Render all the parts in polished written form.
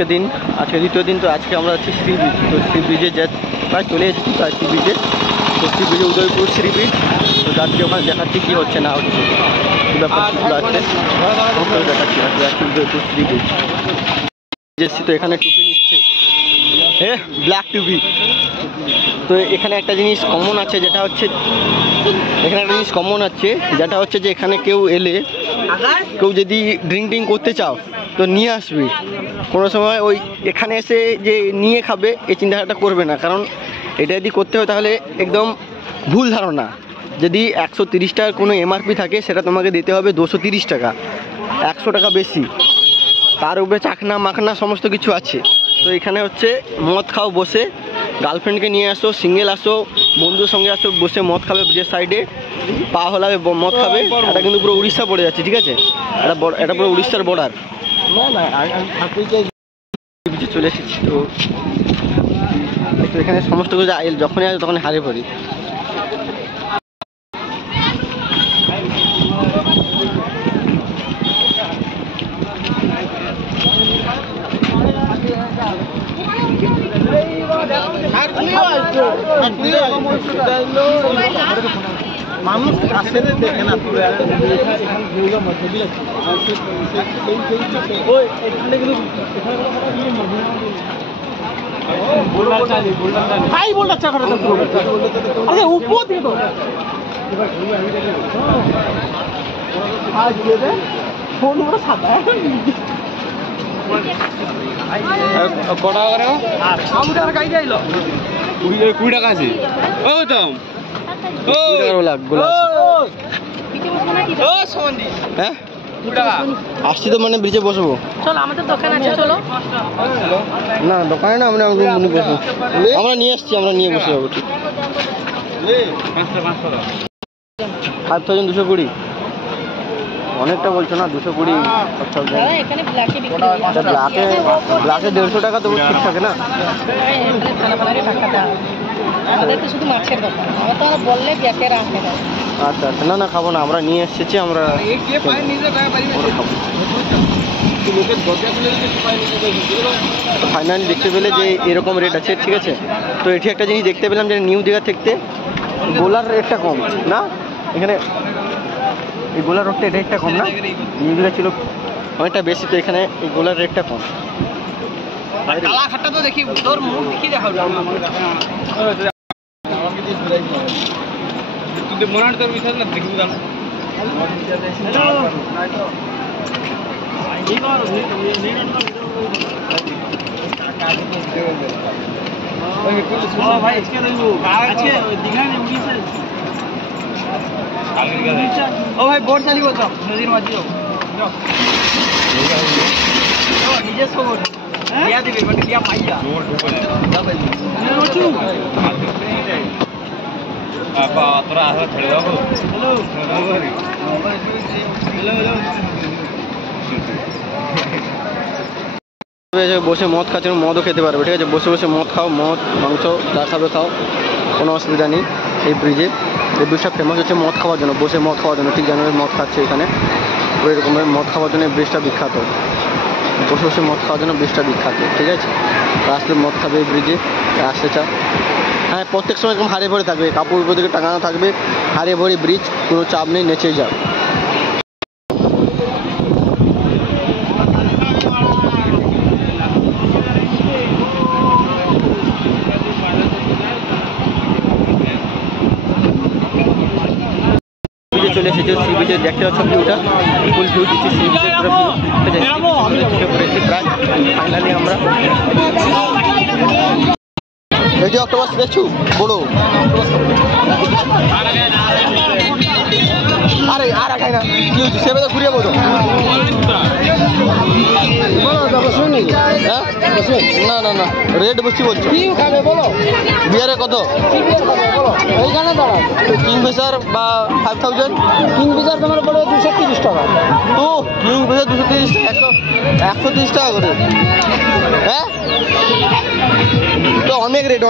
আজকে দ্বিতীয় দিন। তো আজকে আমরা আছি সি বিচ। তো সি বিচে প্রায় চলে এসেছি প্রায় সি বিচে। তো সি বিচে উদয়পুর সি বিচ। তো যাচ্ছি ওখানে দেখাচ্ছি কী হচ্ছে না হচ্ছে, কী ব্যাপার কীগুলো আছে দেখাচ্ছি। যাচ্ছি উদয়পুর সি বিচ এসেছি। তো এখানে টুপি নিচ্ছে, ব্ল্যাক টুপি। তো এখানে একটা জিনিস কমন আছে যেটা হচ্ছে যে এখানে কেউ যদি ড্রিঙ্ক করতে চাও তো নিয়ে আসবি। কোনো সময় ওই এখানে এসে যে নিয়ে খাবে এই চিন্তাধারাটা করবে না, কারণ এটা যদি করতে হয় তাহলে একদম ভুল ধারণা। যদি 130 টাকার কোনো এমআরপি থাকে সেটা তোমাকে দিতে হবে 230 টাকা, 100 টাকা বেশি। তার উপরে চাকনা মাখনা সমস্ত কিছু আছে। তো এখানে হচ্ছে মদ খাও বসে, গার্লফ্রেন্ডকে নিয়ে আসো, সিঙ্গেল আসো, বন্ধুর সঙ্গে আসো, বসে মদ খাবে ব্রিজের সাইডে, পা হলাবে মদ খাবে। এটা কিন্তু পুরো উড়িষ্যা পড়ে যাচ্ছে, ঠিক আছে? এটা পুরো উড়িষ্যার বর্ডার। চলে এসেছি। তো এখানে সমস্ত কিছু যখনই আসে তখন হারিয়ে পড়ি। মানুষ আসে দেখে না কুড়ি টাকা আছে। আসছি তো মানে ব্রিজে বসবো। চলো আমাদের দোকান আছে, চলো। না দোকানে না, আমরা নিয়ে আসছি, আমরা নিয়ে বসে যাবো। ঠিক 5220, অনেকটা বলছো না? 220 ব্ল্যাকে 150 টাকা তবু ঠিক থাকে না? আমাদেরকে শুধু মাছের দোকান, আমরা তো বললে ব্যাকের আনতে হবে। আচ্ছা আচ্ছা, না খাবো না, আমরা নিয়ে এসেছি, আমরা ফাইনালি দেখতে পেলে যে এরকম রেট আছে, ঠিক আছে? তো এটি একটা জিনিস দেখতে পেলাম যে নিউ দীঘা থেকে গোলার রেটটা কম না, এখানে এই গোলার রোডটা রেটটা কম না, নিউ দীঘা ছিল অনেকটা বেশি। তো এখানে এই গোলার রেটটা কম। তো দেখি তোর মুখ দেখি দেখাবো মনে তোর বিষয় না দেখবো জানো। ভাই इसके देखो আছে দিঘা ने उड़ीसा। ओ भाई बोर्ड चाली बोलता नदीर माझी हो নিজে খবর দিয়া দিবি মানে দিয়া পাইয়া আপা তোরা আহ ছেড়ে দাও। হ্যালো বসে মদ খাচ্ছে, মদও খেতে পারবে, ঠিক আছে? বসে বসে মদ খাও, মদ মাংস যা খাবে খাও, কোনো অসুবিধা নেই। এই ব্রিজটা ফেমাস হচ্ছে মদ খাওয়ার জন্য, বসে মদ খাওয়ার জন্য। ঠিক জানো মদ খাচ্ছে এখানে, ওই রকমের মদ খাওয়ার জন্য এই ব্রিজটা বিখ্যাত। বসে বসে মদ খাওয়ার জন্য ব্রিজটা বিখ্যাত, ঠিক আছে? আসলে মদ খাবে এই ব্রিজে, আসতে চাও। হ্যাঁ, প্রত্যেক সময় এরকম হারিয়ে ভরে থাকবে, কাপড় উপর দিকে টাঙানো থাকবে, হারিয়ে ভরে ব্রিজ, কোনো চাপ নেই, নেচেই যাও। চলে এসেছে সি বিচে, দেখতে পাচ্ছ ভিউটা, ফুল ভিউ দিচ্ছি সি বিচের পুরো ভিউ করেছি প্রায়। ফাইনালি আমরা এই যে অক্টোপাস দেখছো বড়, আরে আর খাই না কি হচ্ছে সেবে তো ঘুরিয়ে বলো। না না না রেট বেশি বলছো, বিয়ারে কত? এইখানে দাঁড়া কিংফিশার বা 5000, কিংফিশার তোমার পড়ে 230 টাকা। তো কিংফিশার 230 টাকা, 130 টাকা করে। হ্যাঁ তো অনেক রেট।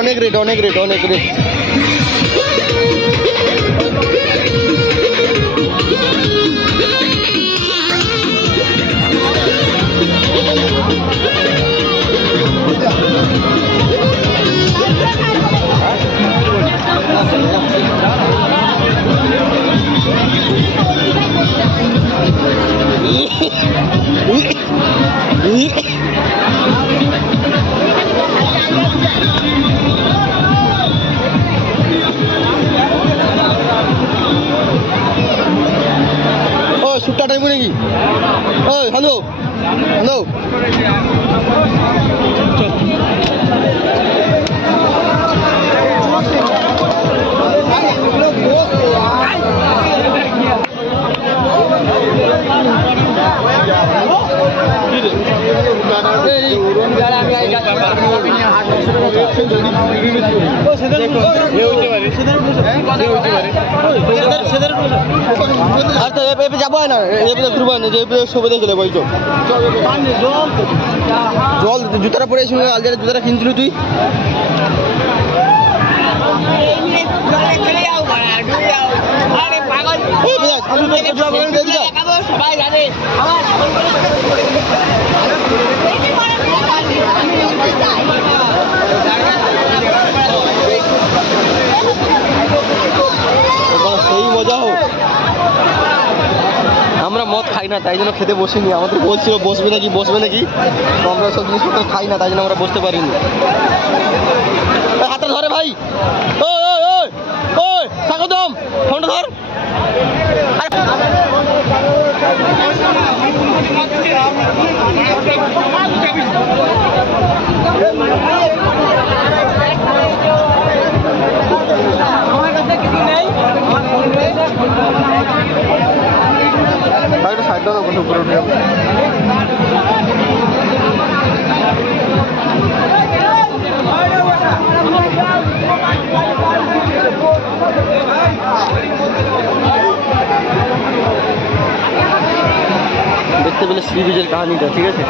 ও শুটটা টাইম নাকি? ওই হ্যালো হ্যালো আচ্ছা এপে যাবো না, এপে ঘুরবো না, যে এপে সবে দেখলে বলছো জল জুতাটা পরে এসে আলজারে জুতাটা কিনছিলি তুই? সবাই জানে সেই মজা হোক। আমরা মদ খাই না তাই জন্য খেতে বসিনি, আমাদের বলছিল বসবে নাকি বসবে নাকি, তো আমরা সব জিনিসপত্র খাই না তাই জন্য আমরা বসতে পারিনি। হাতটা ধরে ভাই, ওই ওই ওই ওই স্বাগতম, ফোনটা ধর। একটা সাইড দাও, বসে উপরে উঠে যাবো। দেখতে পেলে সি বিচের কাহিনীটা, ঠিক আছে।